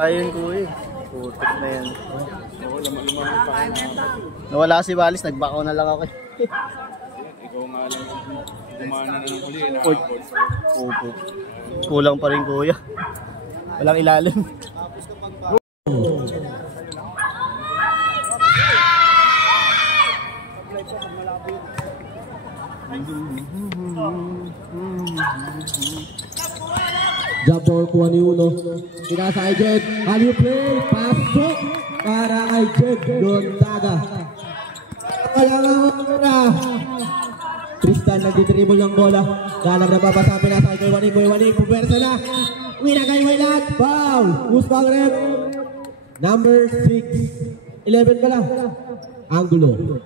Ayun ko eh. Putik na yan. Nawala si Walis, nagbakaw na lang ako eh. Ikaw nga lang gumana na ng huli. Opo. Kulang pa rin kuya. Walang ilalim. Jump ball kuha ni Uno. Pinasa kay Jed. How you play? Pasok para kay Jed Gonzaga. Tristan nagditribol ng bola. Dalang na babasa. Pinasa kay Waning. Kuya Waning. Puwersa na. Wina kay Wailat. Foul. Who's foul rep? Number 6. 11 pala. Angulo.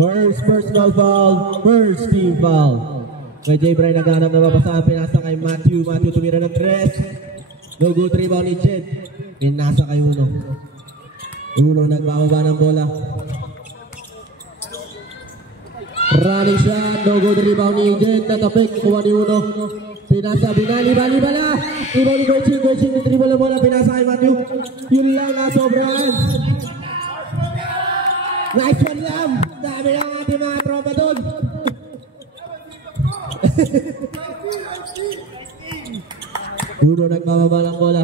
First personal foul, first team foul. Kay Jay Bray naghanap na babasahan, pinasa kay Matthew. Matthew tumira ng 3. No good rebound ni Jed. Pinasa kay Uno. Uno nagbababa ng bola. Running shot, no good rebound ni Jed. Natapik, kuha ni Uno. Pinasa, binali, bali, bala. Rebound ni Goching, Goching, nitribol na bola. Pinasa kay Matthew. Yun lang, sobrang. Nice one lang. Dami lang ating mga tropa doon. Uno nagbababa ng bola.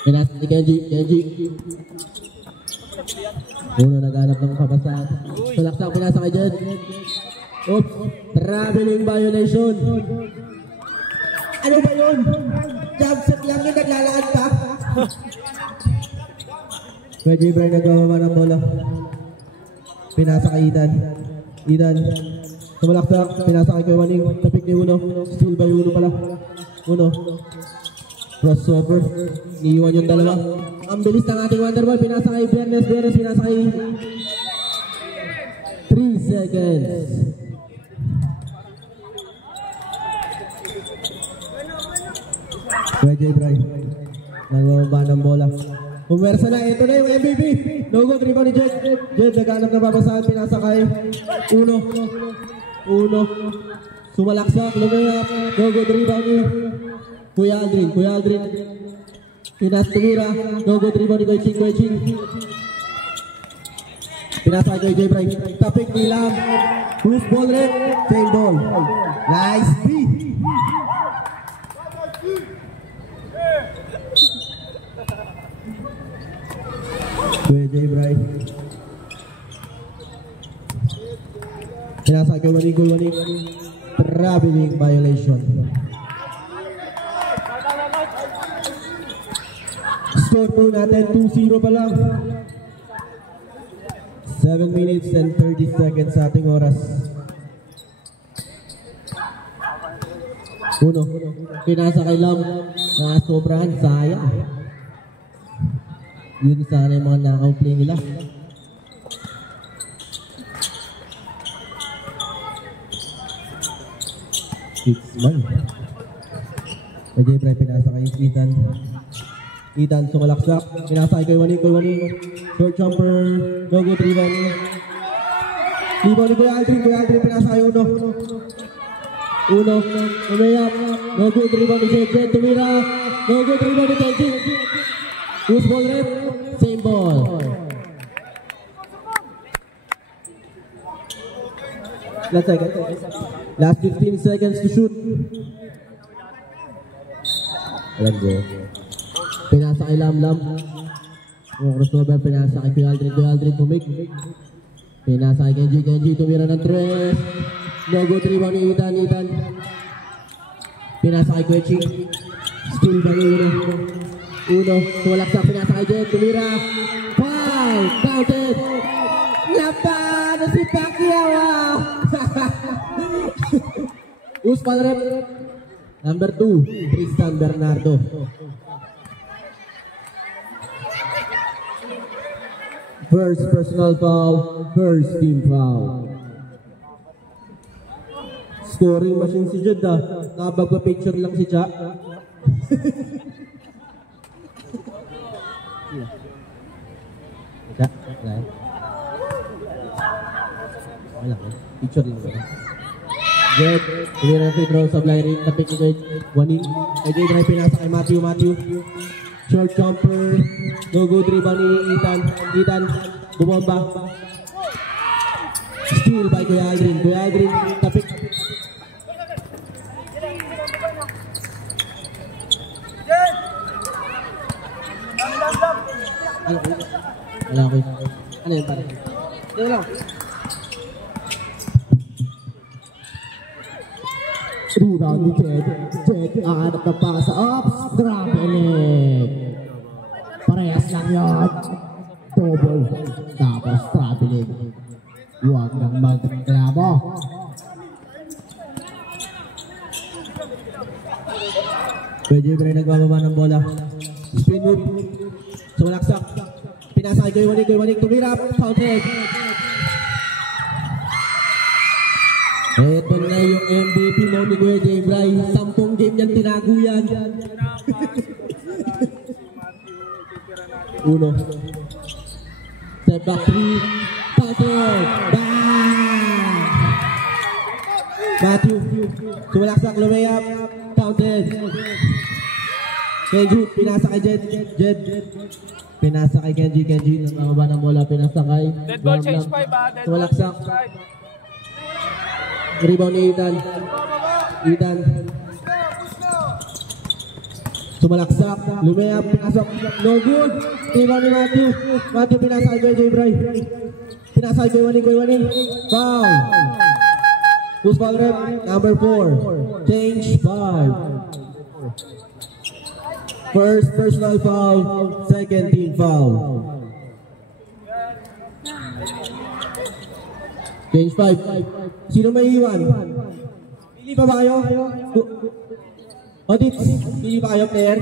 Pinas ni Kenji. Uno naghanap ng kapasahan. Salaksak pinasa kay Jed. Oops. Traveling violation. Ano ba yun? Jump set lang yun. Naglalakad pa. Medyo Brian nagbababa ng bola. Pinasa kay Ethan. Sumalaksak. Pinasa kay Kuya Waning. Tapik ni Uno. Still by Uno pala. Uno. Crossover. Niiwan yung dalawa. Ang bilis ng ating Wonderboy. Pinasa kay Bernes. Pinasa kay 3 seconds. Medyo Brian nagbababa ng bola. Pumersa na, ito na yung MVP. No good rebound ni Jed. Jed naghanap na babasahan, pinasa kay Uno. Sumalaksak, lumayap. No good rebound ni Kuya Aldrin. Pinas tumira. No good rebound ni Goching. Pinasa kay Jay Bray. Tapik ni Lam. Who's ball rep? Same ball. Nice B. Kuya Jay Bray. Pinasa kay Waning. Traveling violation. Score po natin 2-0 pa lang. 7 minutes and 30 seconds sa ating oras. Uno. Pinasa kay Lam. Sobrahan. Sayang. Yun sana yung mga nakaw-play nila. Six-man. Medyo Bray pinasa kay Ethan sumalaksak. Pinasa kay Waning. Short jumper. No good rebound. Rebound ni Kuya Aldrin. Pinasa kay Uno. Umayap. No good rebound ni Jed. Tumira. No good rebound ni Kenji. Who's ball rep? Same ball. Last 15 seconds to shoot. Alam go. Pinasa kay Lam. Crossover, pinasa kay Kuya Aldrin pumik. Pinasa kay Kenji tumira ng 3. No good rebound ni Ethan. Pinasa kay Goching. Still by Uno, tumalaksak, pinasa kay Jed, tumira. Foul! Counted! Laban si Pacquiao! Who's foul rep? Number 2, Tristan Bernardo. First personal foul, first team foul. Scoring machine si Jed ah. Nakapagpa-picture lang si Cha. Okay lang. Picture lang. Jed, hindi na free throw sa blind ring. Tapik ni Jed. Waning. Kay Jed ay pinasa kay Matthew. Short jumper. No good rebound ni Ethan. Bumomba. Steal by Kuya Aldrin. Tapik. Wala ko. Ano yun pare? Ito lang. Rebound ni Jed. Aanap na pa sa ops. Drop in. Parehas lang yun. Double. Tapos traveling. Huwag nang magreklamo. Pwede ba rin nagbababa ng bola? Spin move. Sumalaksak. Pinasa kay Waning. Tumirap. Fountain. Ito na yung MVP mo ni Kuya J. Bray. 10 game yan tinago yan. Uno. Step back 3. Fountain. Bang! Matthew. Sumalaksak. Lumeyap. Fountain. Kenji. Pinasa kay Jed. Pinasa kay Kenji. Nakababa ng bola. Pinasa kay Dead ball change 5 ba? Sumalaksak. Rebound ni Ethan. Sumalaksak. Lumeyap. Pinasok. No good. Rebound ni Matthew. Pinasa kay J. Bray. Pinasa kay Waning. Foul. Who's foul rep? Number 4. Change 5. First personal foul. Second team foul. Change 5. Sino may iwan? Pili pa ba kayo? Odits, pili pa kayo player?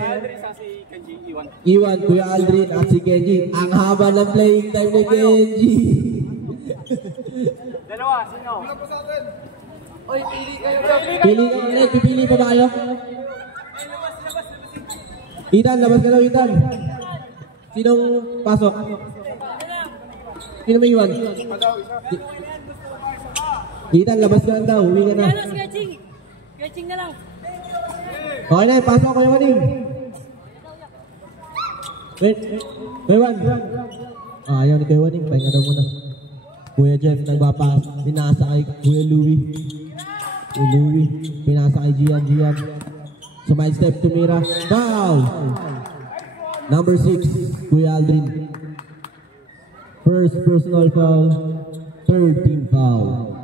Iwan, Kuya Aldrin at si Kenji. Ang haba ng playing time ni Kenji. Dalawa, sino? Oy, pili kayo. Pipili pa ba kayo? Ethan, labas ka daw, Ethan. Sinong pasok? Sino may iwan? Ethan, labas ka lang daw. Uwi ka na. Sketching na lang. Okay na, pasok ko yung Waning. Wait, Kuya ayaw ni Kuya Waning. Pahinga daw muna. Kuya Jeff, nagpapas. Pinasa kay Kuya Louie. Pinasa kay Gian. Sumide step to Mira. Foul! Number 6, Kuya Aldrin. First personal foul. Third team foul.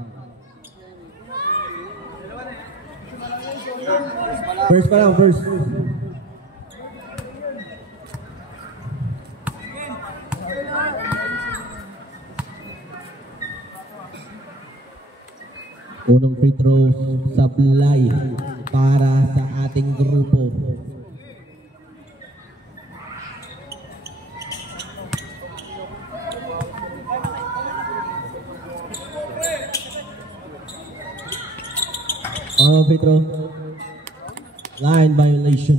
First pa lang, first. Unang free throw supply para sa ating grupo. Free throw. Line violation.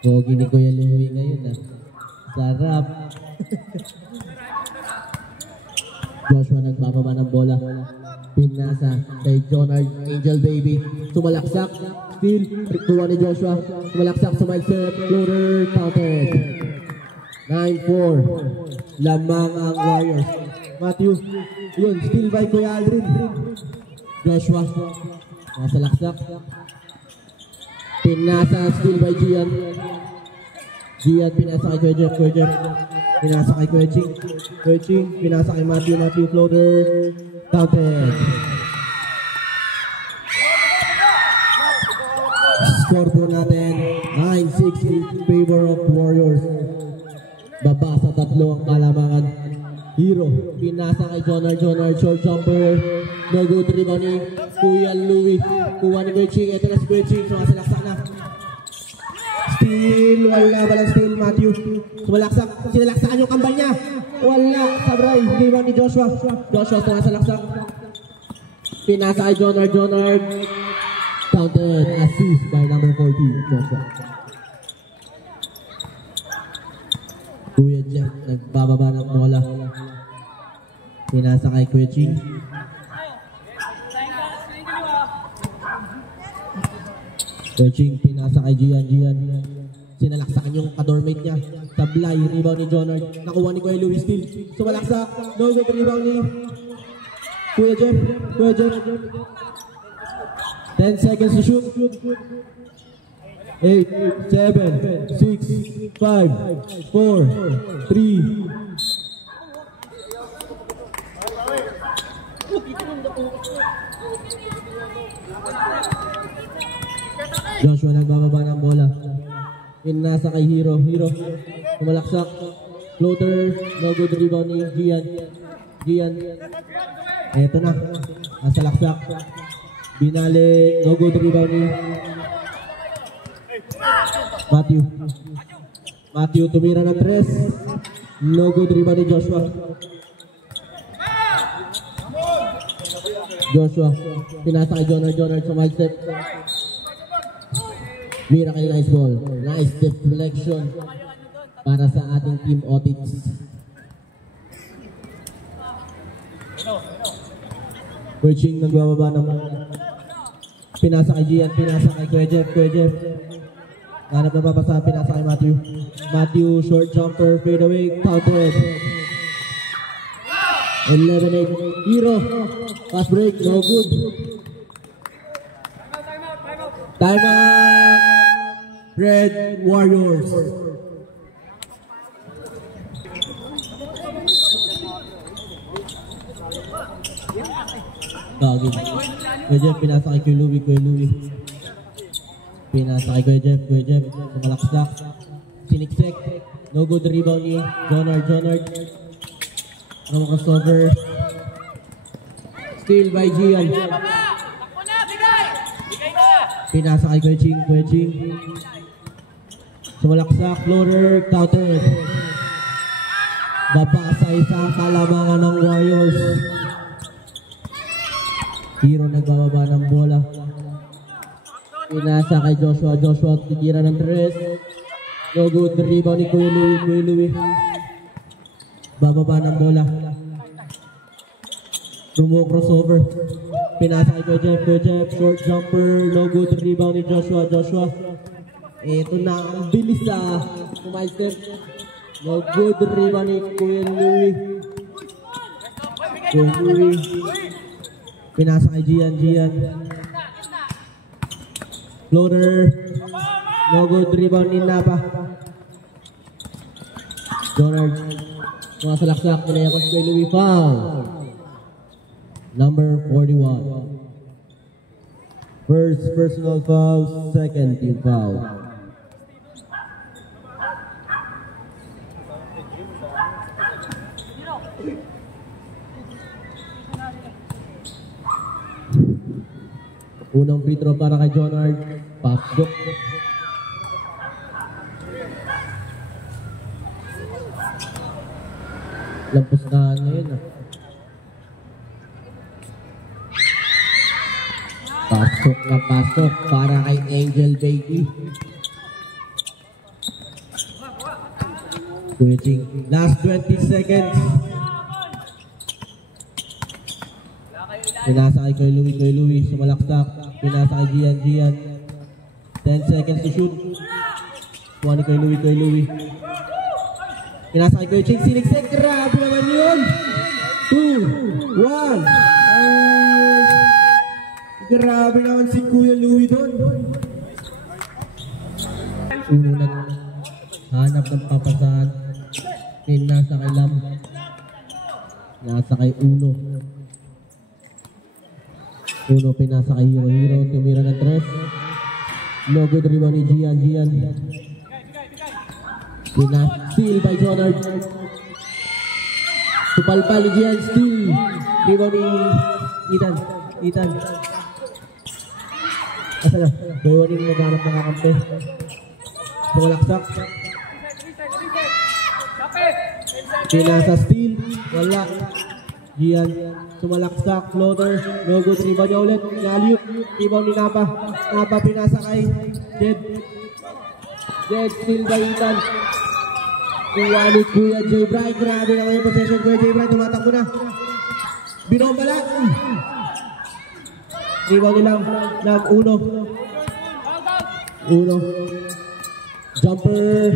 Pogi ni Kuya Louie ngayon Sarap. Joshua nagbababa ng bola. Pinasa kay Jonard Angel Baby. Sumalaksak. Steal. Kuha ni Joshua. Sumalaksak. Sumalaksak. Floater. Counted. 9-4. Lamang ang Warriors. Matthew. Yun. Steal by Kuya Aldrin. Joshua. Masalaksak. Pinasa. Steal by Gian. Pinasa kay Kuya Jeff. Pinasa kay Kuya Ching. Pinasa kay Matthew. Floater. Counted. Score po natin 9-6 in favor of Warriors. Baba sa 3 ang kalamangan. Hero. Pinasa kay Jonard. Short jumper. No good rebound ni Kuya Louie. Kuha ni Kuya Ching. Ito na si Kuya Ching. Sumasalaksak na. Steal. Wala balang steal. Matthew. Sumalaksak. Sinalaksakan yung kambal niya. Wala. Sabray. Rebound ni Joshua. Sumasalaksak. Pinasa kay Jonard. Counted. Assist by number 14. Joshua. Kuya Jeff. Nagbababa ng bola. Pinasa kay Kuya Ching. Kuya Ching, pinasa kay Gian. Sinalaksakan yung kadormate niya. Tablay, rebound ni Jonard. Nakuha ni Kuya Louie Steele. Sumalaksak. No good rebound ni Kuya Jeff. 10 seconds to shoot. 8, 7, 6, 5, 4, 3. Joshua nagbababa ng bola. Nasa kay Hero. Kumalaksak. Floater. No good rebound ni Gian. Eto na. Nasa laksak. Binale. No good rebound ni Matthew tumira ng 3. No good rebound ni Joshua. Pinasa kay Jonard sa mic step. Miracle nice ball. Nice deflection para sa ating team Otits. Kuching nagbababa naman. Pinasa kay Gian, pinasa kay Kuya Jeff. Hanap na papasa, pinasa kay Matthew, short jumper, fade away, counted. 11-8. Hero, fast break, no good. Timeout. Red Warriors. Gagi. Kuya Jeff, pinasa kay Kuya Louie. Pinasa kay Kuya Jeff. Sumalaksak. Siniksek. No good rebound ni Jonard. Crossover. Steal by Gian. Pinasa kay Kuya Ching. Sumalaksak. Floater. Counter. Baba sa isang kalamangan ng Warriors. Hero nagbababa ng bola. Pinasa kay Joshua titira ng 3. No good rebound ni Kuya Louie. Bababa ng bola. Crossover. Pinasa kay Kuya Jeff. Short jumper. No good rebound ni Joshua. Ito na ang bilis step. No good rebound ni Kuya Louie. Pinasa kay Gian. Floater. No good rebound ni Napa. Jonard. Mga salaksak. Pinayakot kay Louie. Foul. Number 41. First personal foul. Second team foul. Unang free throw para kay Jonard. Pasok. Lampos na ngayon. Pasok para kay Angel Baby. Kuya Ching. Last 20 seconds. Pinasa kay Kuya Louie. Sumalaksak. Pinasa kay Gian. 10 seconds to shoot. Kuha ni Kuya Louie. Pinasa kay Kuya Ching. Siniksik. Grabe naman yun. 2, 1. Grabe naman si Kuya Louie doon. Uno na hanap ng papasahan. Nasa kay Lam. Nasa kay Uno. Pinasa kay Hero. Tumira ng 3. No good rebound ni Gian. Steal by Jonard. Supalpal ni Gian. Steal. Rebound ni Ethan. Asa na? Gawin yung naghanap ng kakampi. Sumalaksak. Pinasa steal. Wala. Gian. Sumalaksak. Floater. No good. Rebound niya ulit. Alley-oop. Rebound ni Napa. Napa pinasa kay Jed. Steal by Ethan. Kuha ni Kuya J. Bright. Grabe naman yung possession. Kuya J. Bright tumatakbo na. Binomba lang. Iwan nilang ng uno. Jumper.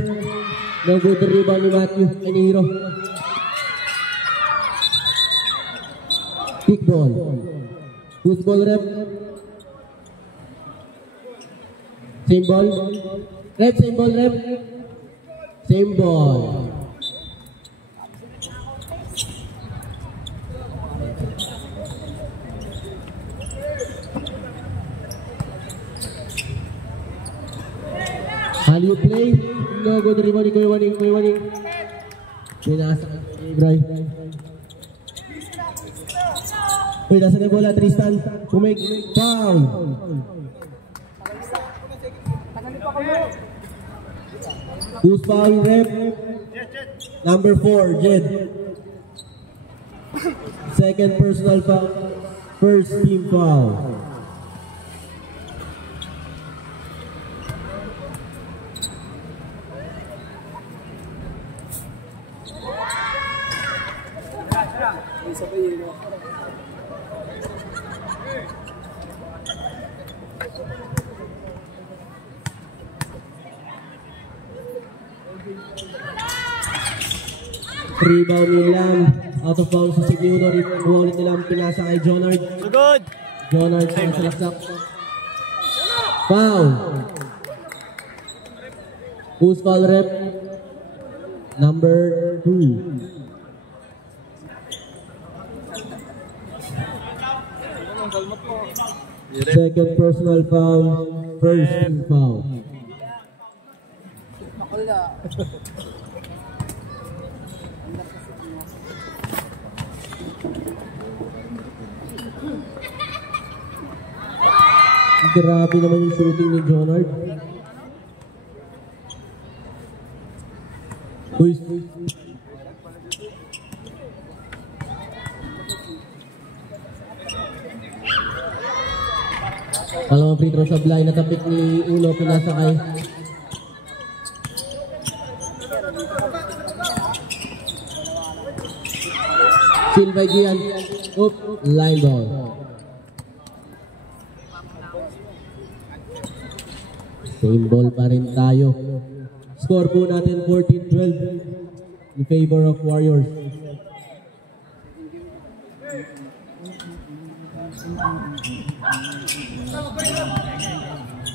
No good rebound ni Matthew. Eniro. Kick ball. Who's ball rep? Same ball. Rep, same ball rep. Same ball. How you play? No good rebound ni Kuya Waning. Pinasa ni Bray. Uy, nasa na bola, Tristan. Kumik. Foul. Who's foul, rep? Number 4, Jed. Second personal foul. First team foul. Rebound ni Lam. Out of bounds sa Siguro. Ulit nilang pinasa kay Jonard. Sugod! Jonard sa salaksak. Foul. Who's foul rep? Number 2. Second personal foul. First team foul. Grabe naman yung shooting ni Jonard. Uy. Alam mo, free throw sa blind. Natapik ni Ulo, pinasakay. Seal by Gian. Oop, line ball. Same ball pa rin tayo. Score po natin 14-12 in favor of Warriors.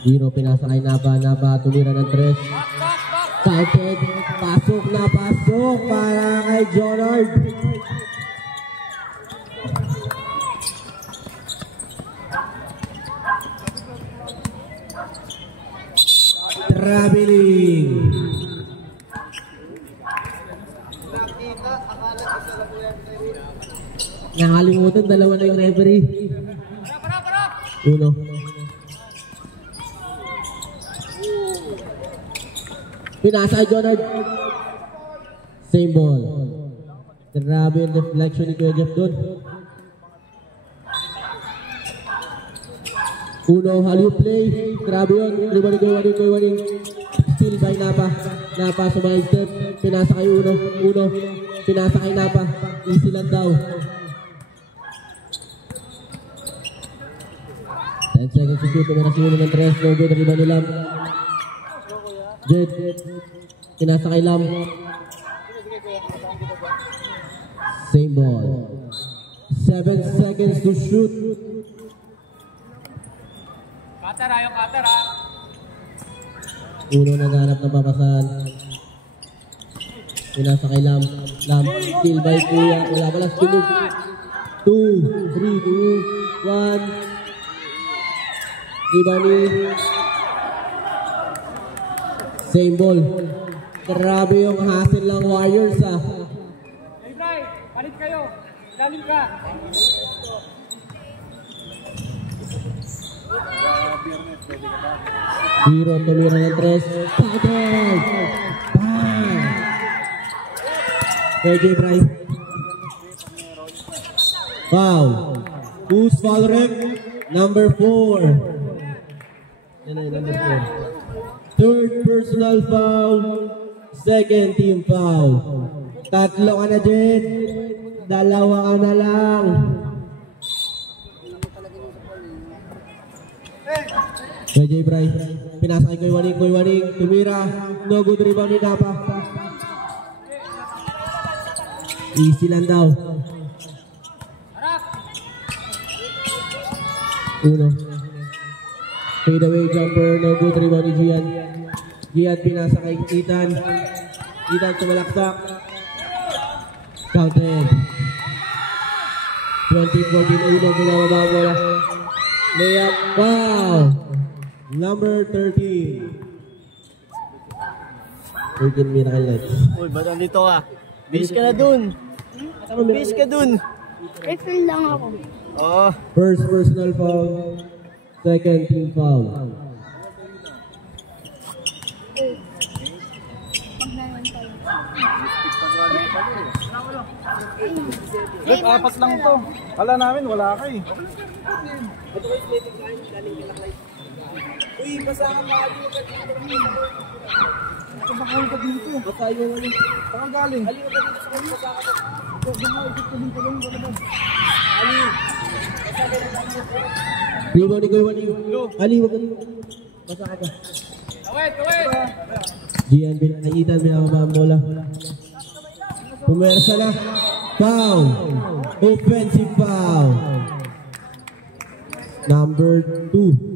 Hero pinasa kay Naba, tumira ng 3. Counted, pasok para kay Jonard. Traveling. Nakalimutan, dalawa na yung referee. Uno. Pinasa kay Jonard. Same ball. Grabe yung deflection ni Kuya Jeff doon. Uno, how you play? Grabe yun. Kuya Waning. Still by Napa. Napa sa mga step. Pinasa kay Uno. Pinasa kay Napa. Easy lang daw. 10 seconds to shoot. Tumira si Uno ng 3. No good. Riba ni Lam. Jet. Pinasa kay Lam. Same ball. 7 seconds to shoot. Cutter. Uno naghanap ng papasan. Pinasa kay Lam. Still by Kuya. Wala. Stimog. 2, 3, 2, 1. Ibani. Same ball. Grabe yung hassle lang Warriors ah. Hey Bray, palit kayo. Ilalim ka. Hero tumira ng 3. Counted! KJ Bray. Foul. Who's foul rep? Number 4. Yan ay number 4. Third personal foul. Second team foul. Tatlo ka na, Jen. Dalawa ka na lang. KJ Bray, pinasakay Koy Waning, tumira, no good rebound ni Napa. Easy lang daw. Uno. Fade away jumper, no good rebound ni Gian. Gian pinasakay Ethan. Ethan sumalaksak. Counted. 20-14, uno, binababa bola. Layup, wow! Number 13. 13 Miracle Knights. Uy, ba't nandito ka? Base ka na dun. Base ka dun. Refill lang ako. Oo. First personal foul. Second team foul. Apat lang to. Kala namin wala ka eh. Uy, basahan ka dito. Bakal ka dito. Basahin mo ulit. Saan galing? Ali, ka dito sa kanya, basahan ka. Rebound ni Koy Waning. Ali, wag ka dito. Basahan ka. Kawit! Gian, Ethan, binababa ang bola. Pumersa na. Foul. Offensive foul. Number 2.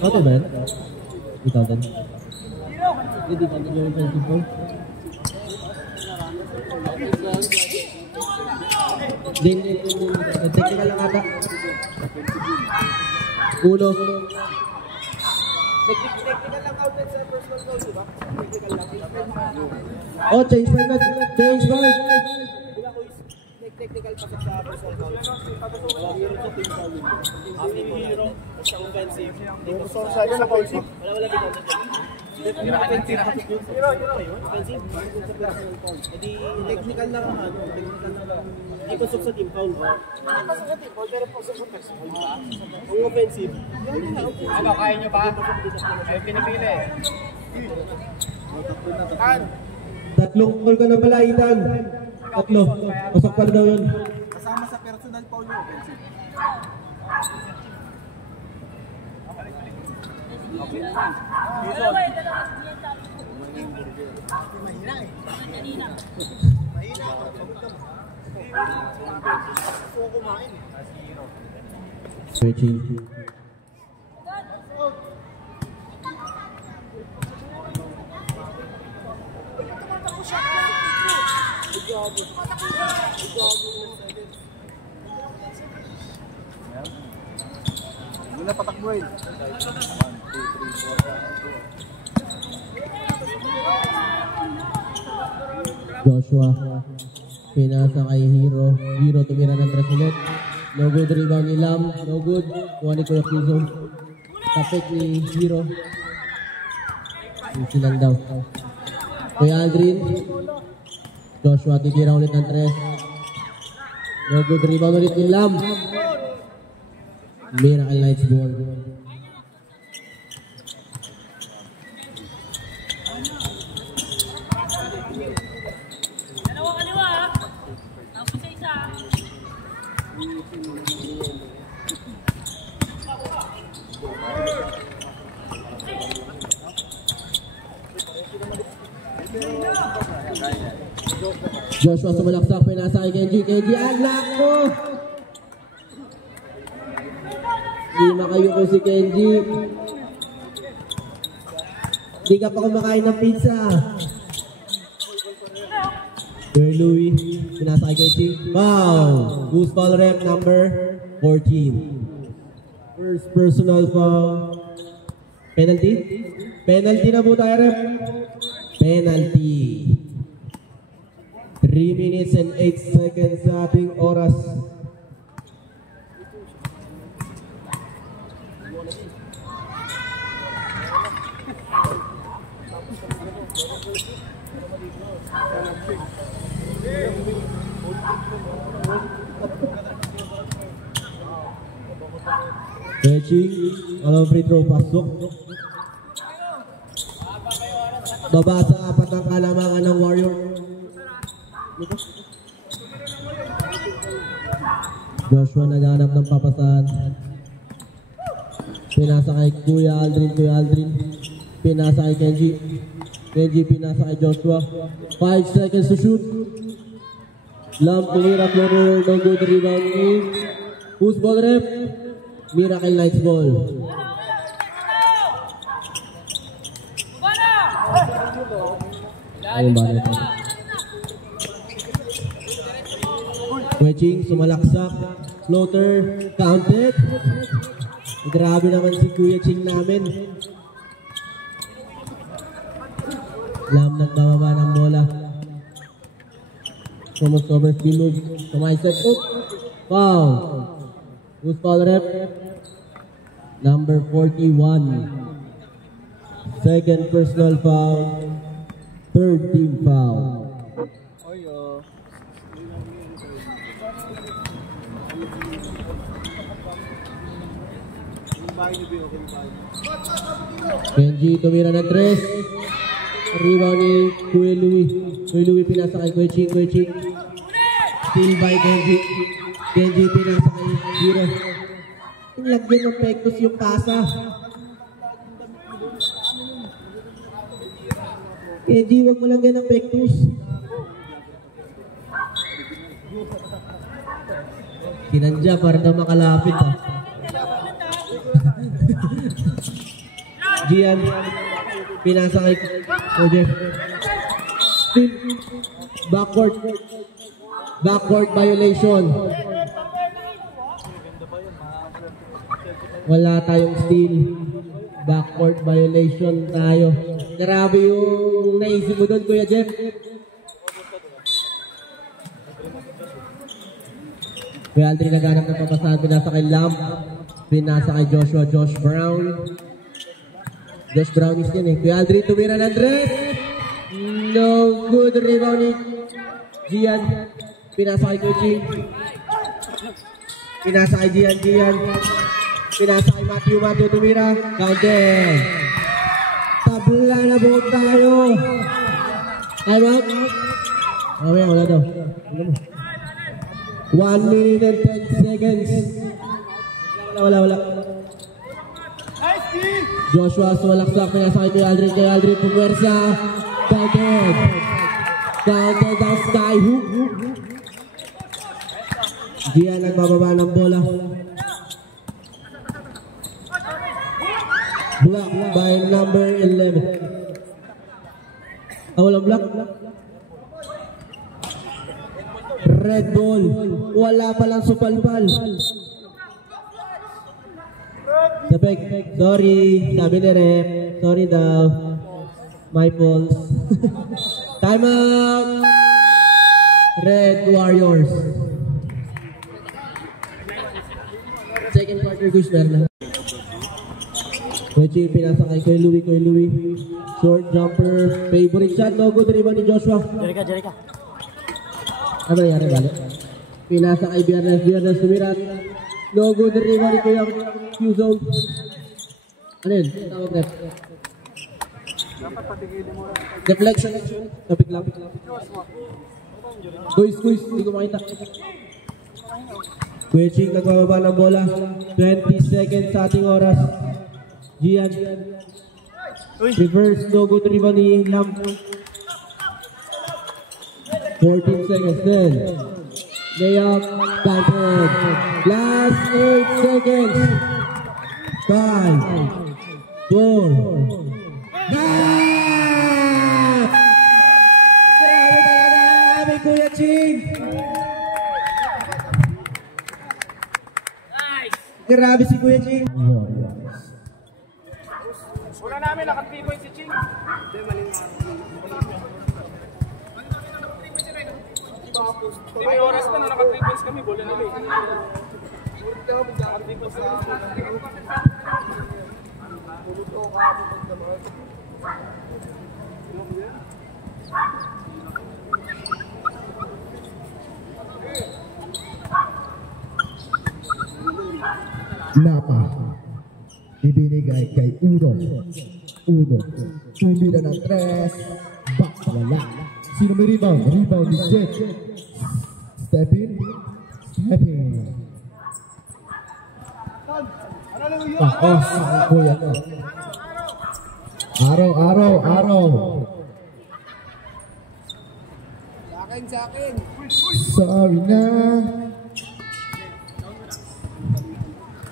Okay ba yan? Ikaw din. Hindi ka din yung offensive foul. Technical lang ata. Uno. Technical lang outlet sa personal foul, diba? Technical lang. Oh, change five na. Change five. Technical pa sa personal foul. Wala hero sa team foul. Hindi mo hero. Basta offensive. Hindi ko sa offensive. Wala bigyan sa team. Offensive. Hindi technical lang ang ano. Technical lang. Hindi pasok sa team foul. Pasok sa team foul, pero pasok sa personal foul. Kung offensive. Ano, kaya nyo ba? Kayo pinipili. Tatlong call ka na pala, Ethan. Tatlo. Pasok pala daw yun. Kasama sa personal foul yung offensive. Switching. Muna patakbuhin. Joshua. Pinasa kay Hero. Hero tumira ng tres ulit. No good rebound ni Lam. No good. Kuha ni Kuya Piso. Tapik ni Hero. Easy lang daw. Kuya Aldrin. Joshua titira ulit ng tres. No good rebound ulit ni Lam. Miracle Knights ball. Joshua sumalaksak, pinasa kay Kenji. Kenji, anak mo! Di makayuko si Kenji. Di ka pa kumakain ng pizza. Kuya Louie, pinasa kay Kenji. Wow! Goose foul rep number 14. First personal foul. Penalty? Penalty na po tayo, rep. Penalty. 3 minutes and 8 seconds sa ating oras. Fetching, alam free throw, pasok. Baba sa apat ng kalamangan ng Warrior. Joshua naghanap ng papasan. Pinasa kay Kuya Aldrin. Pinasa kay Kenji pinasa kay Joshua. 5 seconds to shoot. Lamp tumira corner, no good rebound. Who's ball rep? Miracle Knights ball. Ayun ba nito? Wedging, sumalaksak. Floater, counted. Grabe naman si Kuya Ching namin. Lam nagbababa ng bola. Thomas Covers Bilog. Sumaisip. Foul. Who's foul rep? Number 41. Second personal foul. Third team foul. Kenji tumira ng 3. Rebound ni Kuya Louie. Kuya Louie pinasa kay Kuya Ching. Steal by Kenji. Kenji pinasa kay Hiro. Lagyan ng pektos yung pasa. Kenji, wag mo lagyan ng pektos. Kinandya para na makalapit ha. Gian pinasa kay Jeff. Steal. Backward violation. Wala tayong steal. Backward violation tayo. Grabe yung naisip mo doon, Kuya Jeff. Kuya Aldrin naghanap ng papasahan. Pinasa kay Lamp. Pinasa kay Joshua. Josh Brown. Josh Brown is yun eh. Kuya Aldrin tumira ng 3. No good rebound ni Gian. Pinasa kay Kuya Ching. Pinasa kay Gian. Pinasa kay Matthew tumira. Counted. Tabla na buong tayo. Time out. Okay, wala daw. 1 minute and 10 seconds. Wala. Joshua sumalaksak. Pinasa kay Aldrin. Pumersa. Counted ang sky hook. Gian nagbababa ng bola. Block by number 11. Walang block. Red ball. Wala palang supalpal. Sabek. Sorry. Sabi ni rep. Sorry daw. My fault. Time out. Red Warriors. Second quarter Guzman na. Kuya pinasa kay Kuya Louie. Short jumper. Favorite shot. No good rebound ni Joshua. Jerika. Ano nangyari balik? Pinasa kay Biernes sumirat. No good rebound ni Kuya Q-Zone. Ano yun? Tawag rep. Deflection. Topic lang. Squeeze. Hindi ko makita. Kuya Ching nagbababa ng bola. 20 seconds sa ating oras. Gian. Reverse, no good rebound ni Lamp. 14 seconds then. Layup, counted. Last 8 seconds. 5, 4. Grabe talaga, Kuya Ching. Grabe si Kuya Ching. Una namin, naka-3 points si Ching. May oras na, naka-3 points kami, bola nila eh. Naka-3 points na. Napa ibinigay kay Udo tumira ng 3, wala. Sino may rebound? Rebound ni Jet. Step in. Step in. Sa kuya ko. Araw. Sa akin. Sorry na.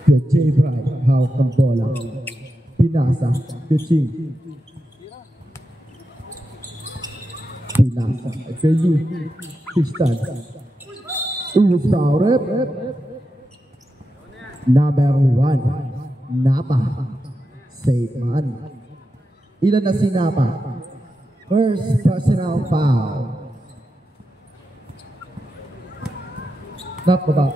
Good J. Bright. Hawak ng bola. Pinasa. Good G. Pinasa. Kay Yu. Tristan. Ulos foul. Number 1. Napa. Safe man. Ilan na si Napa? First personal foul. Napa ba?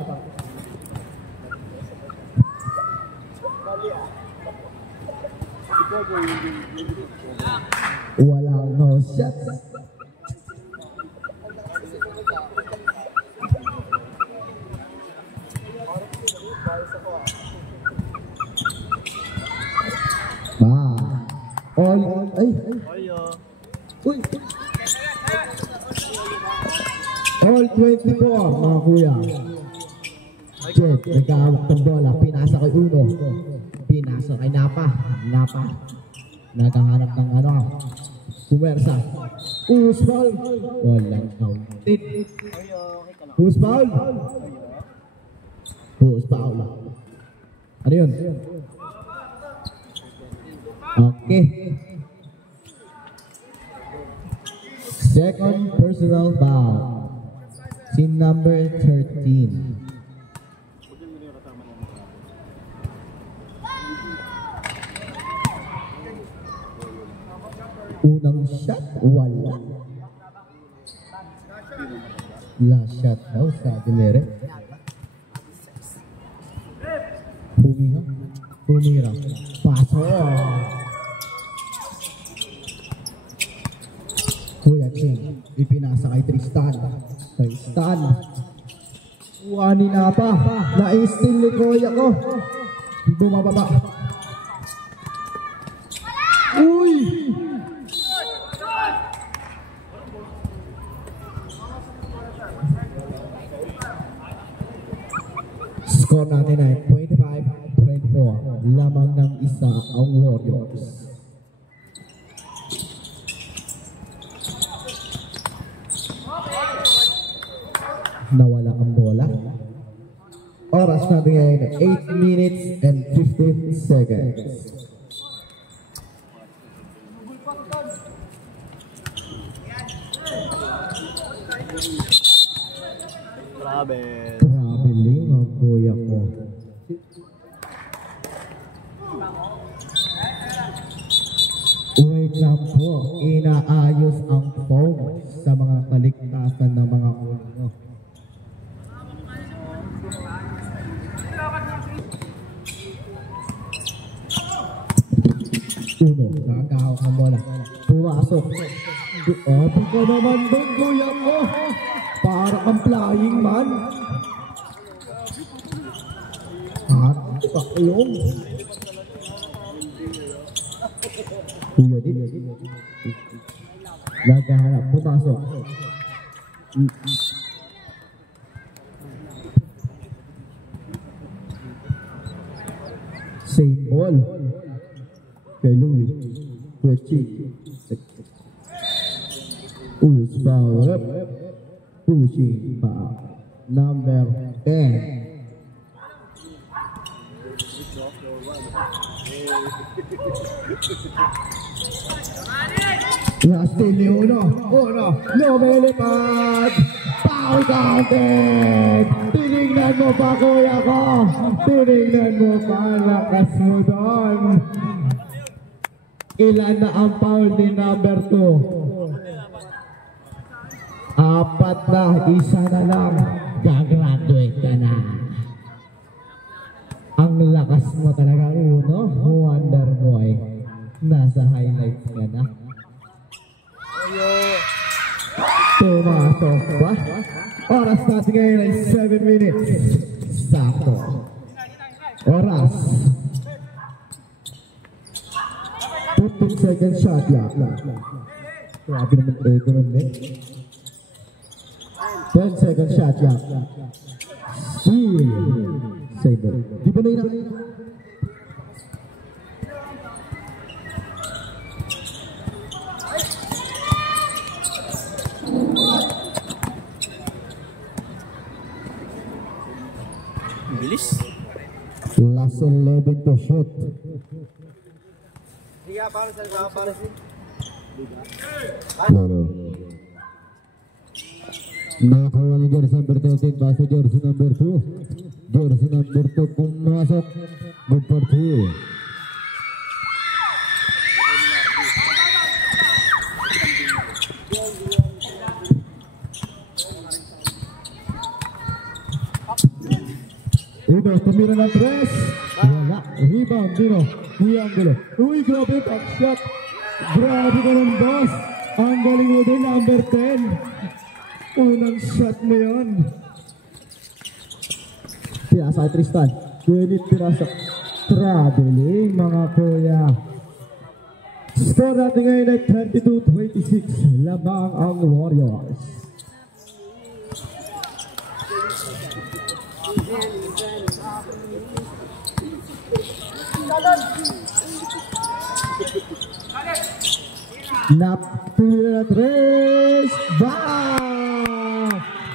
Walang no shot. All 24 mga kuya. Jet, nagkahawak ng bola. Pinasa kay Uno. Pinasa kay Napa. Naghahanap ng puwersa. Who's foul? Walang counted. Who's foul? Ano yun? Okay. Second personal foul. Si number 13. Unang shot, wala. Last shot daw sa Aguilera. Humira. Paso. Kuya Ching, ipinasa kay Tristan. Kuhanin na pa. Na-steal ni Kuya ko. Bumababa. Uy! Score natin ay 25-24. Lamang ng isa ang Warriors. Nawala ang bola. Oras natin ngayon 8 minutes and 15 seconds. Grabe ang kuya ko. Wait lang po, inaayos ang phone sa mga paligtasan ng mga ulo. Uno, nakakahawak ng bola. Pumasok. Abi ka naman doon, kuya ko. Para kang flying man. Pakyong. Kuya din. Naghahanap. Pumasok. Same ball. Kay Louie. Who's foul up? Pushing foul. Number 10. Last team ni Uno. Lumelipad. Foul counted. Tinignan mo pa, kuya ko. Tinignan mo pa. Lakas mo doon. Ilan na ang foul ni number 2? 4 na. Isa na lang. Gagraduate ka na. Ang lakas mo talaga, Uno. Wonder boy. Nasa highlights ka na. Pumasok pa. Oras natin ngayon ay 7 minutes. Sakto. Oras. 15 second shot lang. Grabe naman ego ng net. 10 second shot, yeah. Save it. Di ba na yun? Bilis. Last 11 to shoot. Lalo. Nakakuha ni jersey number 13 base jersey number 2. Jersey number 2 pumasok. Good for 3. Udah, tumira ng 3. Wala. Rebound, Dino. Triangulo. Uy, grabe, back shot. Grabe ka ng boss. Ang galing mo din, number 10. Unang shot mo yun. Pinasa kay Tristan. 20 pinasa. Traveling, mga kuya. Score natin ngayon ay 32-26. Labang ang Warriors. Napila na 3. Bang!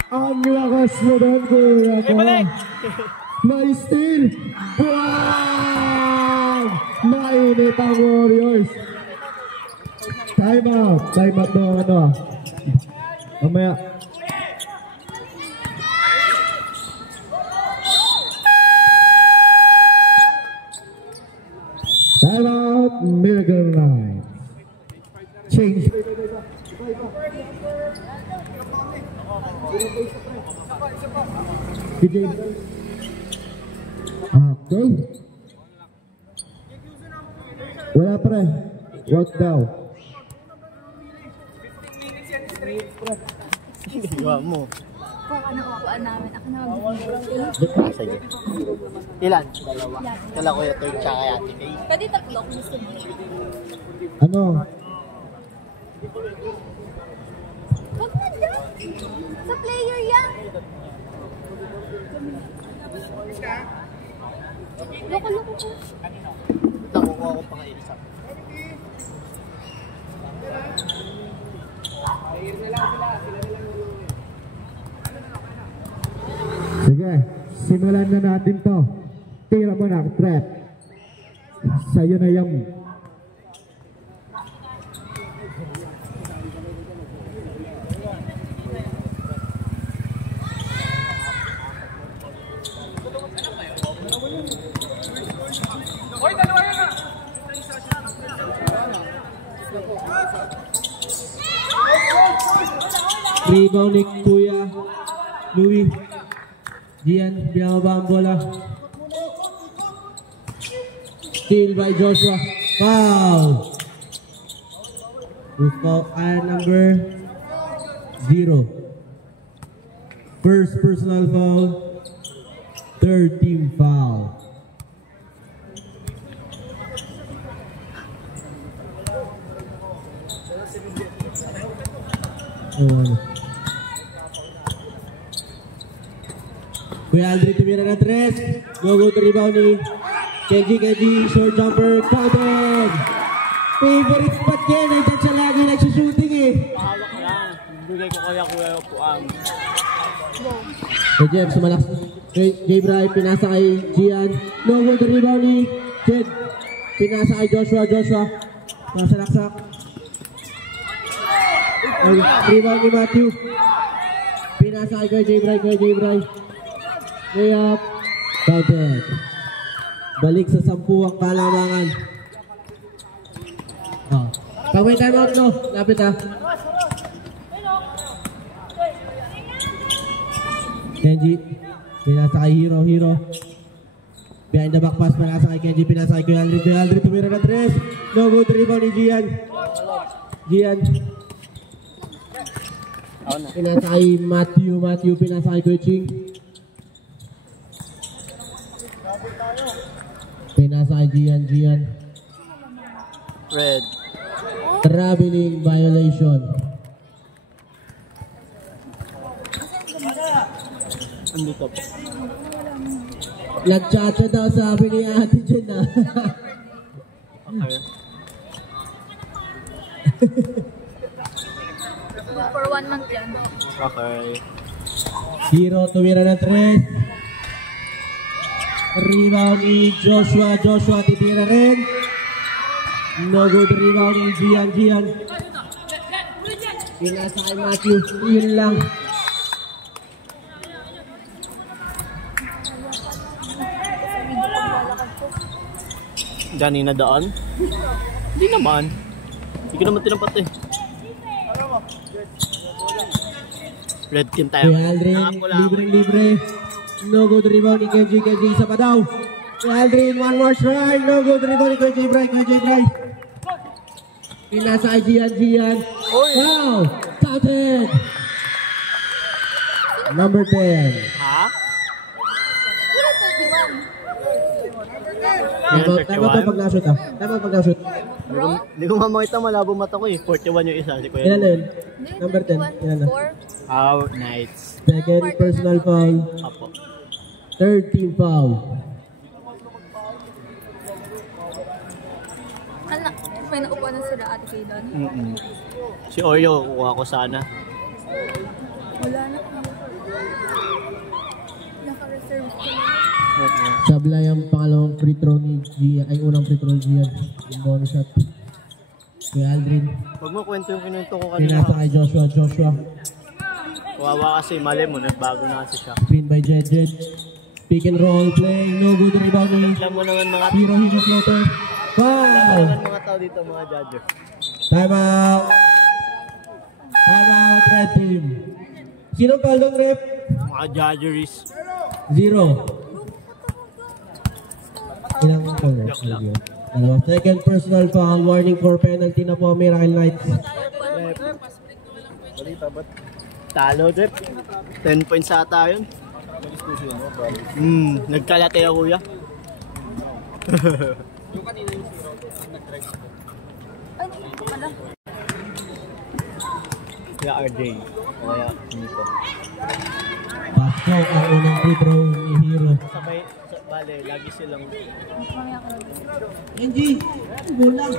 Ang lakas mo doon, kuya ko. May steal. Bang! Mainit ang Warriors. Time out. Time out doon, ano. Mamaya. Time out. Miracle Night. Change. Okay. Wala pre. Work daw. Gawa mo. Kung ano kukuhaan namin, ako na Sige. Ilan? Dalawa. Kala ko yung third tsaka Ate May. Pwede tatlo kung gusto mo. Ano? Huwag na dyan. Sa player yan. Loko-loko ko. Nakukuha ko pa kayo isa. Sige, simulan na natin to. Tira mo na, trap. Sa'yo na yung Hoy, dalawa yun ah! rebound ni Kuya Louie. Gian, binababa ang bola. Steal by Joshua. Foul. Foul number 0. First personal foul. Third team foul. Kuya Aldrin tumira na 3. Go to rebound ni Kenji, short jumper, counted. Favorite spot yan, nandiyan siya lagi nagsushooting eh. Mahawak lang. Bigay ko kaya kuya Puang. Hey Jeff, sumalak. Hey, J-Bry, pinasa kay Gian. No good rebound ni Jed. Pinasa kay Joshua. Nasa laksak. Rebound ni Matthew. Pinasa kay J-Bry. Layup. Counted. Balik sa 10 ang kalamangan. Kawin time out no. Lapit ha. Kenji. Pinasa kay Hero. Behind the back pass. Pinasa kay Kenji. Pinasa kay Kuya Aldrin. Tumira na 3. No good rebound ni Gian. Pinasa kay Matthew. Pinasa kay Kuya Ching. Pinasa kay Gian. Red. Traveling violation. Andito po. Nagchacha daw sabi ni Ate Jen na. Okay. For 1 month yan. Okay. Hero tumira ng 3. Rebound ni Joshua. Joshua titira rin. No good rebound ni Gian. Pinasa kay Matthew. Yun lang. Gani na daan? Hindi naman. Hindi ko naman tinapat eh. Red team tayo. Kuya Aldrin, libre. No good rebound ni KJ. Isa pa daw. Kuya Aldrin, one more try. No good rebound ni KJ Bray. Pinasa kay Gian. Wow! Counted! Number 10. Ha? Puro 31. Tama pa pag nashoot ah. Tama pag nashoot. Hindi ko mamakita, malabo mata ko eh. 41 yung isa. Si Kuya. Ilan na yun? Number 10. Ilan na? 4. Oh, nice. Second personal foul. Apo. Third team foul. Anak, may naupuan na sila ate kay Don. Si Oreo, kukuha ko sana. Wala na. Naka-reserve ko. Sablay ang pangalawang free throw ni Gian. Ay, unang free throw ni Gian. Yung bonus shot. Kuya Aldrin. Huwag mo kwento yung kinuwento ko kanina. Pinasa kay Joshua. Wawa kasi, mali mo, nagbago na kasi siya. Screen by Jet. Pick and roll play. No good rebound ni Alam mo naman mga Hero floater. Foul! mga tao dito, mga judge. Time out. Red team. Sinong foul doon, ref? Mga judgeries. 0. Ilang foul? Dalawa. Second personal foul. Warning for penalty na po, Miracle Knights. Talo, Drip. 10 points ata yun. Nagkalate ako, kuya. Ay, ito pala. Kaya RJ. Kaya Nico. Pasok ang unang free throw ni Hero. Sabay, bale, lagi silang... Mamaya ka na. Angie, bola.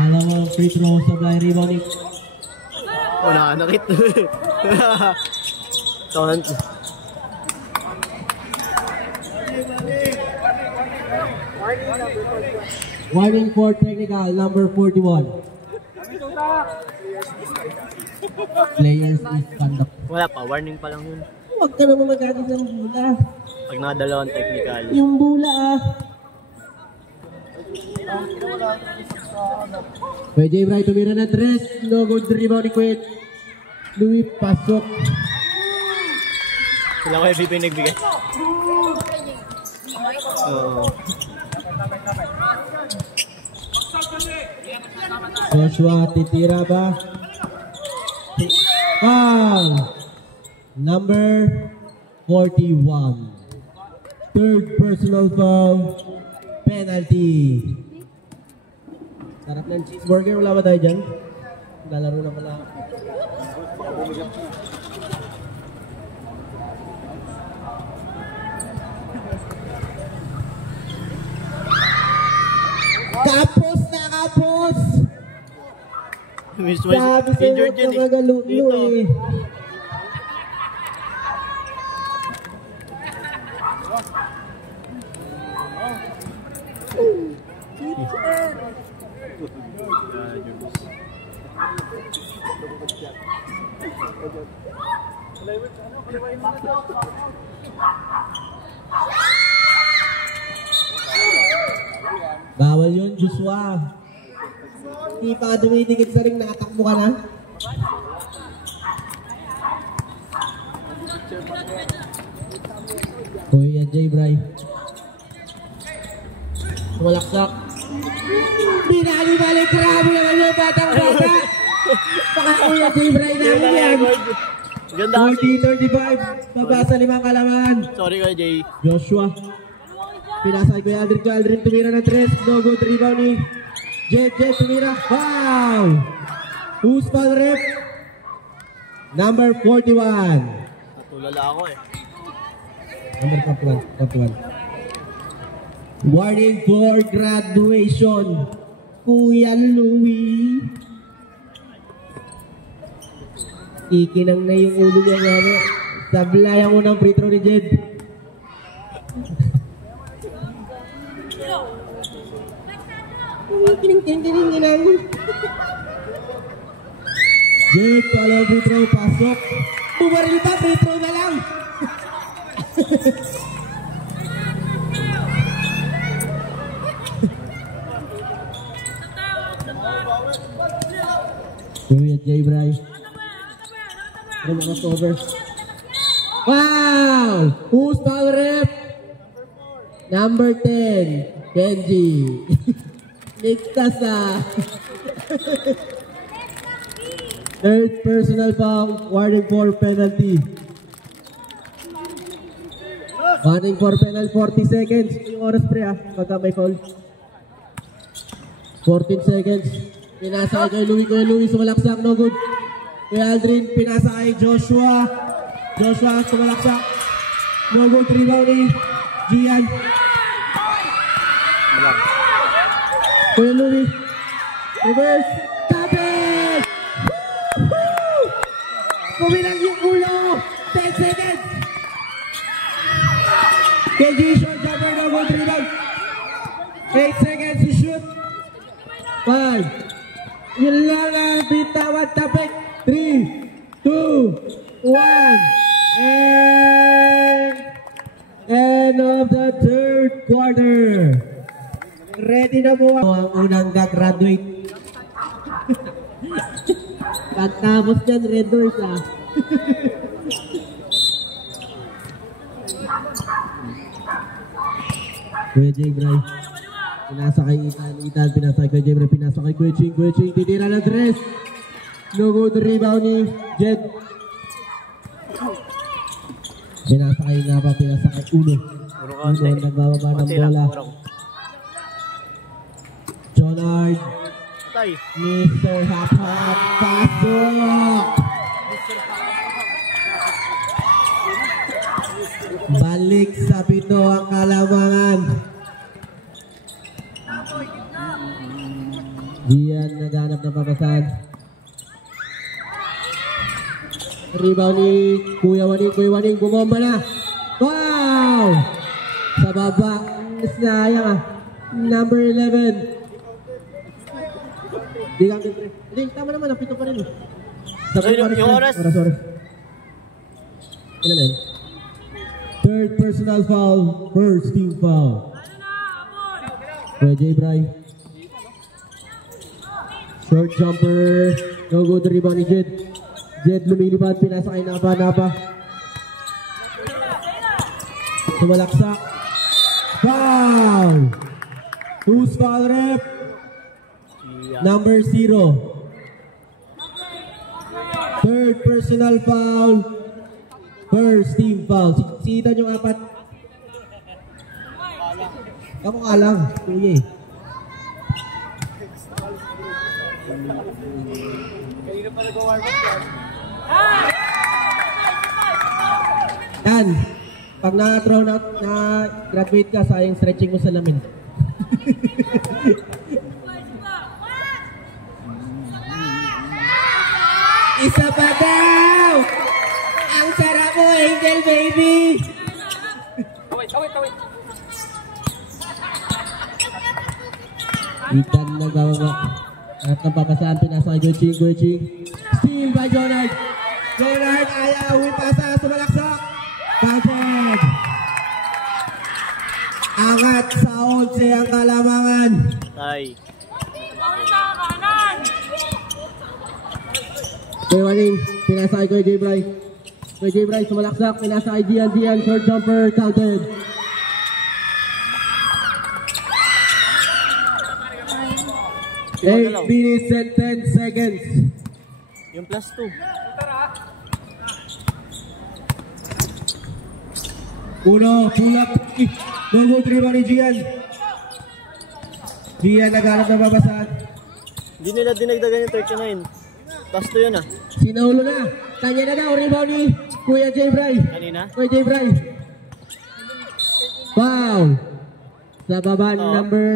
Alam mo, free throw sa blind rebound ni Wala ka nakit. Tawag. warning for technical, number 41. Players misconduct. Wala pa, warning pa lang yun. Huwag ka naman magkakit ng bola. Pag nakadalawang technical. Yung bola ah. Pwede Bray tumira na 3. No good rebound ni Quet. Louis pasok. Sila ko yung nagbigay. Joshua titira ba? Foul. Number 41. Third personal foul. Penalty. Sarap ng cheeseburger. Wala ba tayo dyan? Lalaro na pala. Kapos na kapos! Miss Sabi sa'yo, injured yun eh. magalulo eh. Bawal yun, Joshua. Hindi pa ka dumitikit sa ring, nakatakbo ka na. Kuya J. Bray. Tumalaksak. Binali-balik, grabe naman yung batang-bata. Baka Kuya J. Bray namin yan. Ganda kasi. 40-35, babasa 5 kalaman. Sorry ka, Jay. Joshua. Pinasa kay Aldrin. Kay Aldrin tumira ng 3. No good. Rebound ni Jed tumira. Wow! Who's foul ref? Number 41. Natulala ako eh. Number 41. Warning for graduation. Kuya Louie. Ikinang na yung ulo niya nga. Sablay ang unang free throw ni Jed. Kining. Jed, follow free throw, pasok. Bumaril pa, free throw na lang. Kuya Jay Bray. Ano mga cover? Wow! Who's foul ref? Number 10, Kenji. Ligtas na. Third personal foul, warning for penalty. Warning for penalty, 40 seconds. Yung oras pre pagka may foul. 14 seconds. Pinasa kay Louie, sumalaksak, no good. Kay Aldrin, pinasa kay Joshua, sumalaksak, no good. Rebound ni Gian. Kay Louie, reverse, tap it! Kumilang yung ulo, 10 seconds. Kay G, short jumper, no good. Rebound, 8 seconds to shoot. 5. Yun lang ang bitawan tapik. 3, 2, 1. And end of the third quarter. Ready na po ang unang gagraduate. Pagtapos dyan, red doors Kuya Jay Bray. Pinasa kay Ethan, pinasa kay Jay Bray, pinasa kay Kuya Ching, titira ng 3. No good, rebound ni Jed. Pinasa kay Napa, pinasa kay Uno. Uno nagbababa ng bola. Jonard. Mr. Hop Hop, pasok! Balik sa pito ang Kalamangan. Diyan naghanap ng papasan. Rebound ni Kuya Waning, bumomba na. Wow! Sa baba, sayang number 11. Hindi, tama naman, napito pa rin. Yung oras. Ilan yan? Third personal foul, first team foul. Kuya Jay Bray. Short jumper, no good, rebound ni Jed. Jed lumilipad, pinasa kay Napa. Sumalaksak. Foul! Who's foul ref? Number 0. Third personal foul, first team foul. Sitan yung 4. Kamukha lang, kuya eh. Yan, pag na-throw na graduate ka, sayang stretching mo sa lamin. Isa pa daw! Ang sarap mo, Angel Baby! Tawid. Ethan nagbawa. At napapasaan, pinasa kay Gueching. Steal by Jonard. Jonard, ayaw, pasa, sumalaksak. Pated. Angat sa 11 ang Kalamangan. Ay. Kuya Waning, pinasa kay Kuya Jay Bray. Kuya Jay Bray, sumalaksak, pinasa kay Gian, short jumper, counted. Eight minutes and 10 seconds. Yung +2. Uno, pull up. No good rebound ni Gian. Gian naghanap na babasahan. Hindi nila dinagdagan yung 39. Tapos to yun ah. Sinaulo na. Kanya na daw, rebound ni Kuya J. Bray. Kanina? Kuya J. Bray. Foul. Sa baba number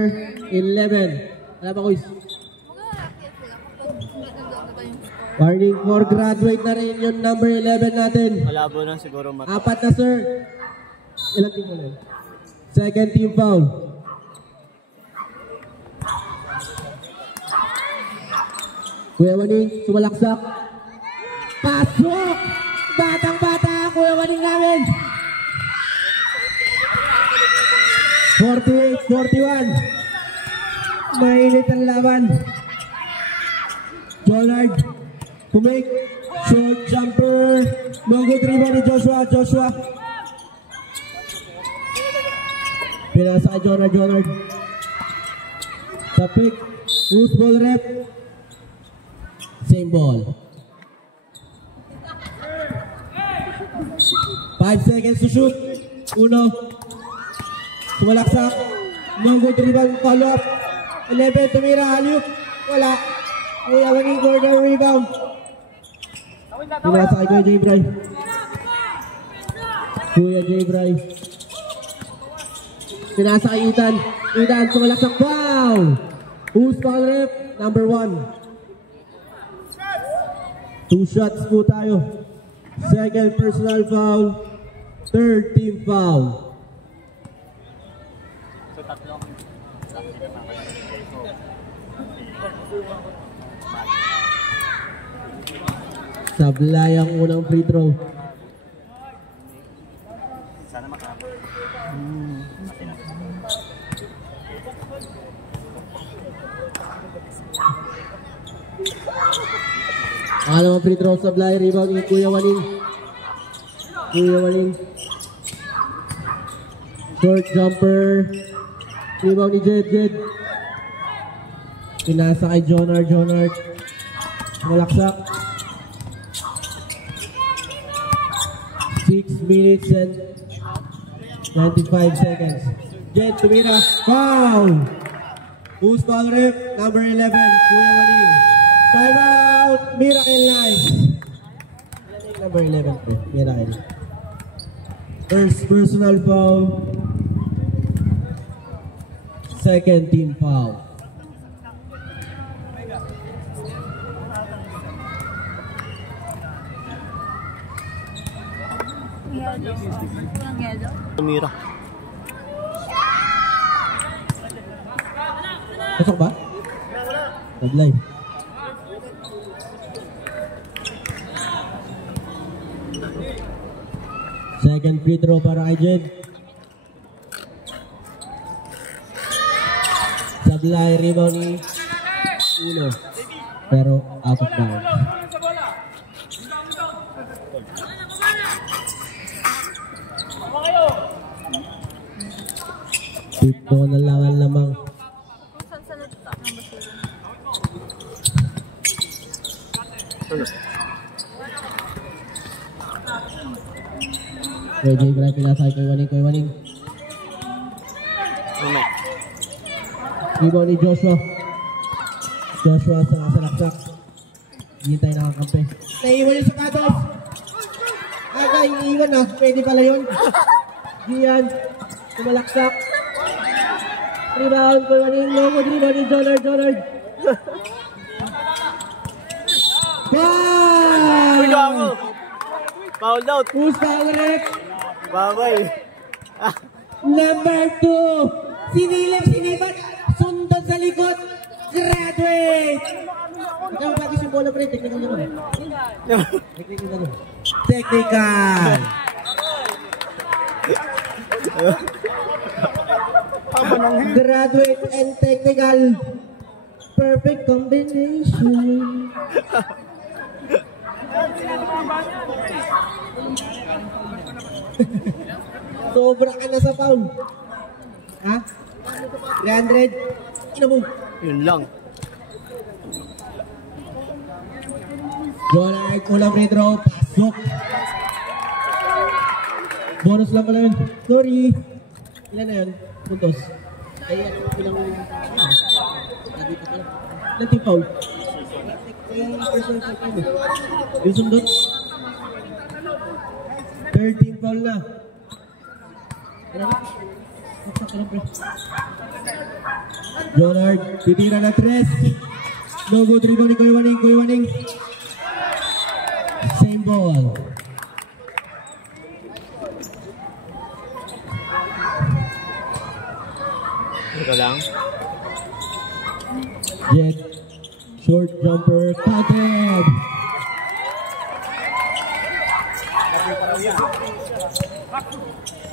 11. Wala pa, Kuys. Warning for graduate na rin yung number 11 natin. Malabo lang siguro mata. 4 na, sir. Ilang team mo na? Second team foul. Kuya Waning, sumalaksak. Pasok! Batang-bata, Kuya Waning namin. 48-41. Mainit ang laban. Jollard, pumake. Short jumper. No good rebound ni Joshua. Joshua. Pinasa kay Jollard. Sa pick. Loose ball rep. Same ball. 5 seconds to shoot. Uno. Sumalaksak. No good rebound. Follow up. 11. Tumira. Alley-oop. Wala. Kuya Waning for the rebound. Pinasa kay Kuya J. Bray. Kuya J. Bray. Pinasa kay Ethan. Ethan. Sumalaksak. Wow! Who's foul rep? Number 1. 2 shots po tayo. Second personal foul. Third team foul. Sablay ang unang free throw. Alam ang free throw, Sablay. Rebound ni Kuya Waning. Kuya Waning. Short jumper. Rebound ni Jed. Pinasa kay Jonard. Malaksak. 6 minutes and 95 seconds. Jed, tumira. Foul! Who's foul rep? Number 11, Kuya Waning. Time out! Miracle Nice. Number 11 po, Miracle. First personal foul. Second team foul. Tumira. Pasok ba? Tablay. Second free throw para kay Jed. Sablay, rebound ni Uno. Pero out of bounds. Pito na lang ang lamang. Kuya J. Bray, pinasa kay Kuya Waning. Rebound ni Joshua. Joshua sa nasalaksak. Hintay na ang kampe. Naiiwan yung sapatos. Aga, iniiwan na. Pwede pala yun. Gian. Sumalaksak. Rebound Kuya Waning. Longod rebound ni Jollard. Foul! Foul out. Who's foul rep? Babay. Number 2. Sinibat. Sundot sa likod. Graduate. Ikaw bakit yung bola pre? Technical naman. Technical. Graduate and technical. Perfect combination. Sobra ka na sa foul. Ha? 300? Ino mo? Yun lang. Jollard, kulang free throw. Pasok. Bonus lang pala yun. Sorry. Ilan na yun? Puntos. Ay, ilang... Dito pala. Ilan team foul? Personal foul pa yun. Yung sundot. 13 foul na. Jonard, titira na 3. No good rebound ni Kuya Waning. Same ball. Ito lang. Jet, short jumper, counted.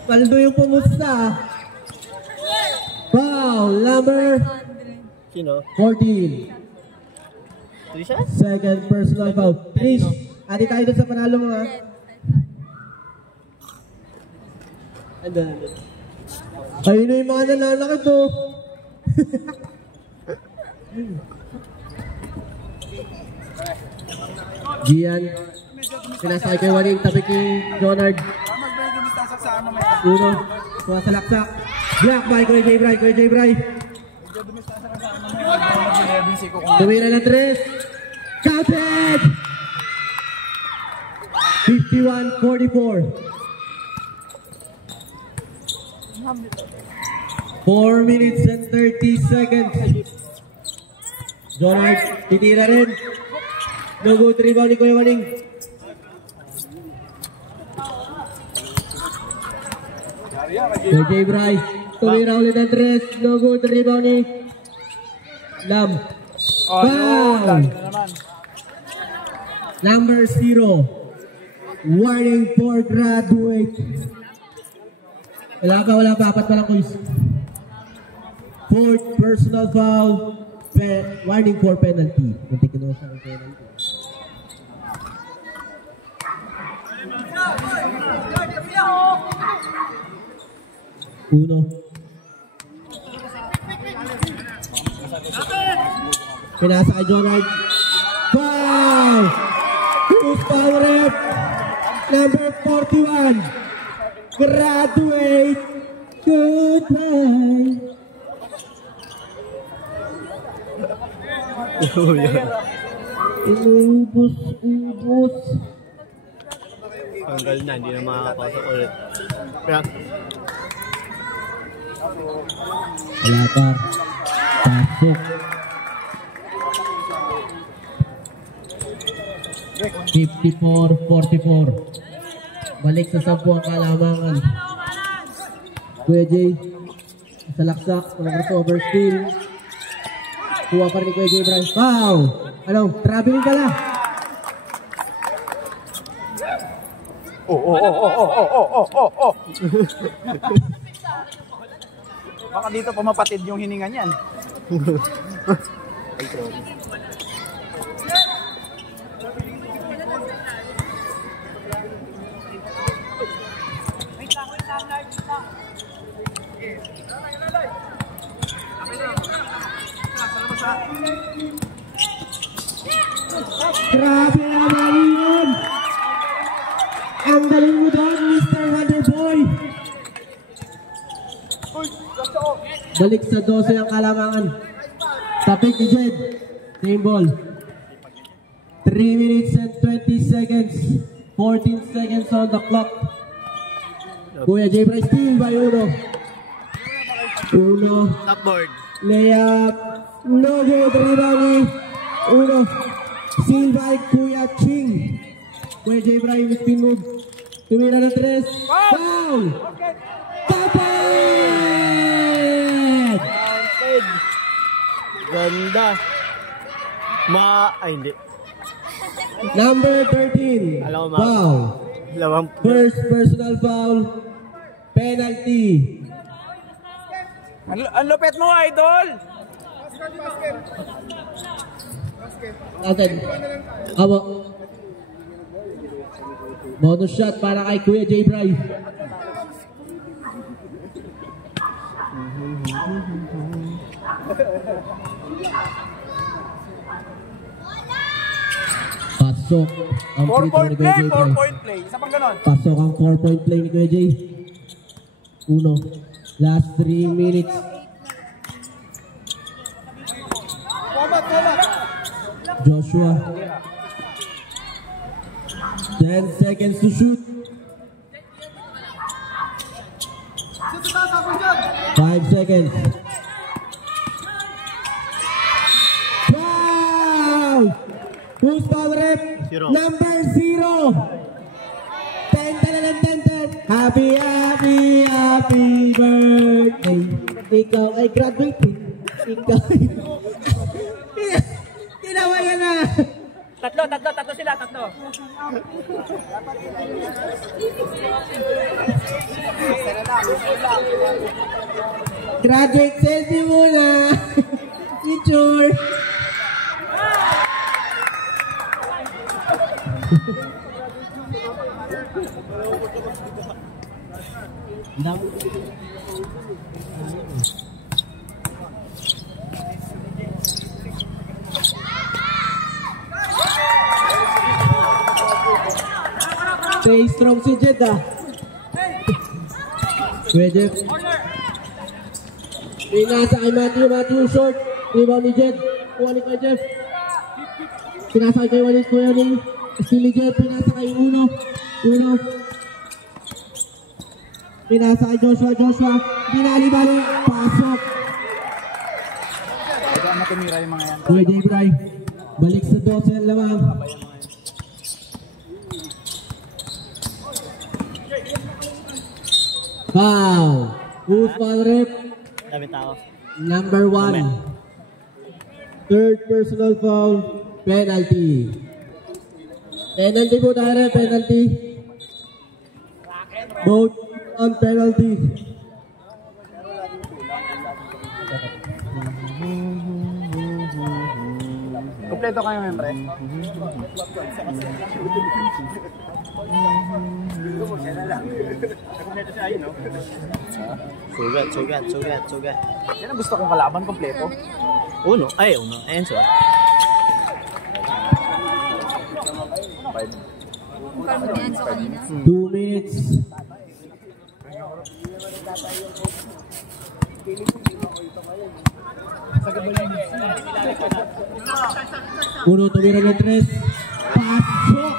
Paldo yung pumusta. Foul number Sino? 14. Trisha? Second personal foul. Trish, adi tayo dun sa panalo mo ha. Andun. Ayun na yung mga nananakit oh. Gian, pinasakay kay Waning, tabi kay Jonard. Uno, sumasalaksak. Block by Kuya J. Bray. Tumira na 3. Counted! 51-44. 4 minutes and 30 seconds. Jonard, titira rin. No good rebound ni Kuya Waning. Kuya J. Bray, tumira ulit ng 3. No good rebound ni Lam. Foul! Number 0. Warning for graduate. Wala pa. Apat pa lang, Kuys. 4th personal foul. Warning for penalty. Muntik kinuha siya ng penalty. Uno. Pinasa kay Jonard. Foul! Who's foul ref? Number 41. Graduate. Goodbye. Ubus. Tanggal na, hindi na makakapasok ulit. Kaya, wala pa. Pasok. 54-44. Balik sa 10 ang kalamangan. Kuya J. Sa laksak. Mga crossover steal. Kuha pa rin ni Kuya J. Bray. Wow! Ano? Traveling pala. Oh. Baka dito pumapatid yung hininga niyan. Grabe naman yun! Ang galing mo doon, Mr. Wonderboy! Balik sa 12 ang kalamangan. Tapik ni Jed. Same ball. 3 minutes and 20 seconds. 14 seconds on the clock. Kuya J. Bryce steal by Uno. top board. Layup. No good. Rebound. Uno. Steal by Kuya Ching. Kuya J. Bryce spin move. Tumira na 3. Foul! Tapad! Ganda. Ay, hindi. Number 13. Alam mo, Foul. Lawang. First personal foul. Penalty. Ang lupit mo, idol! Atin. Abo. Bonus shot para kay Kuya J. Bray. Pasok ang free throw ni Kuya Jay Bray. 4-point play. Isa pang ganon. Pasok ang 4-point play ni Kuya Jay. Uno. Last 3 minutes. Joshua. 10 seconds to shoot. 5 seconds. Wow! Who's foul rep? Zero. Number 0. 10 talagang 10. Happy birthday. Ikaw ay graduating. Ikaw ay... Ginawa ka na. Tatlo sila. Graduate selfie muna. Picture. Stay strong si Jed ah. Pwede. Pinasa kay Matthew short. Rebound ni Jed. Kuha ni kay Jeff. Pinasa kay Walid Kuya ni Steal ni Jed. Pinasa kay Uno. Pinasa kay Joshua. Binali-bali. Pasok. Kaya matumira yung mga yan. Kuya Jay Bray. Balik sa 12 lamang. Foul. Who's foul rep? Dami tao. Number 1. Third personal foul. Penalty. Penalty po tayo. Penalty. Both on penalty. Kompleto kayo, membre. Sugat. Yan ang gusto kong kalaban, kompleto. Uno. Ayan siya. Parang mag-enso kanina. 2 minutes. Uno, tumira ng 3. Pasok!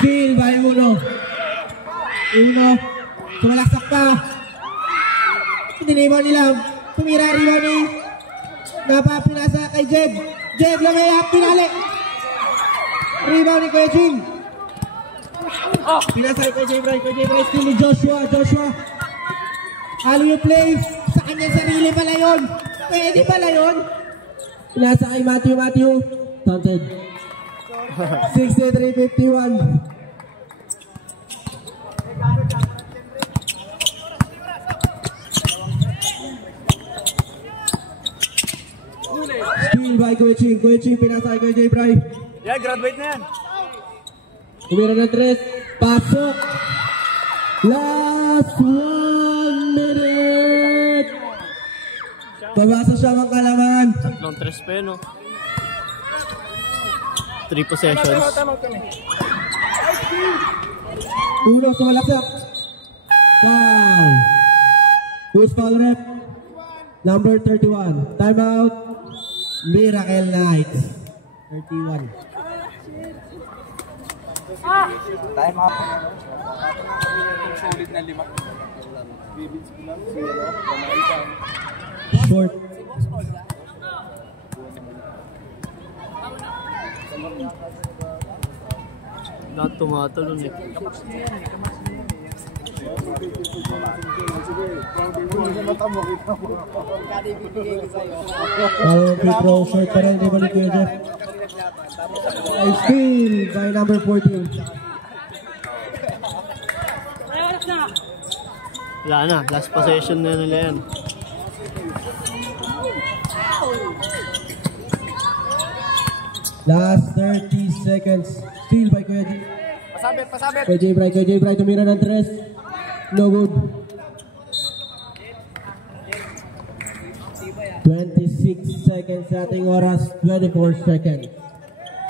Steal by Uno. Sumalaksak pa. Tinibon nila. Tumira rebound ni napapinasa kay Jed. Jed lumayap, pinali. Rebound ni Kuya Jing. Pinasa kay Jay Bray. Steal ni Joshua. Alley play. Sa kanyang sarili pala yun. Pwede pala yun. Pinasa kay Matthew. Taunted. 63-51. Steal by Kuya Ching. Pinasa kay Jay Bray. Yeah, graduate na yan. Tumira ng 3. Pasok. Last 1 minute. Pabasa siya mga kalaman. Tatlong 3 pa yun, no? 3 possessions. Uno sumalaksak. Foul. Who's foul rep? Number 31. Timeout. Miracle Knights. 31. Time up. Solid na 5. Short. Lahat tumatalon eh. Follow free throw. Short pa rin. Di balik Kuya Jeff. Steal by number 14. Wala na. Last possession na nila yan. Last 30 seconds. Steal by Kuya Jeff. Pasabit. Kuya Jay Bray tumira ng 3. No good. 26 26 seconds sa ating oras, 24 seconds.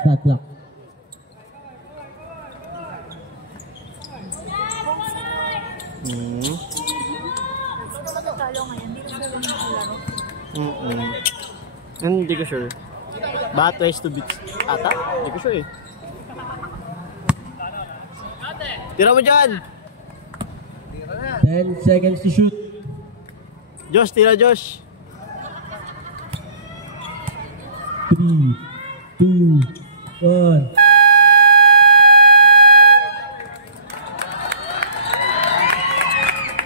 Shot clock. Talo ngayon, hindi na sila laro. Hindi ko sure. Baka twice to beats ata? Hindi ko sure eh. Tira mo dyan! 10 seconds to shoot. Josh, tira Josh! 3, 2, 1.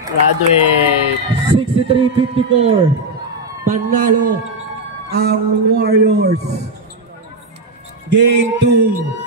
Graduate! 63-54. Panalo ang Warriors. Game 2.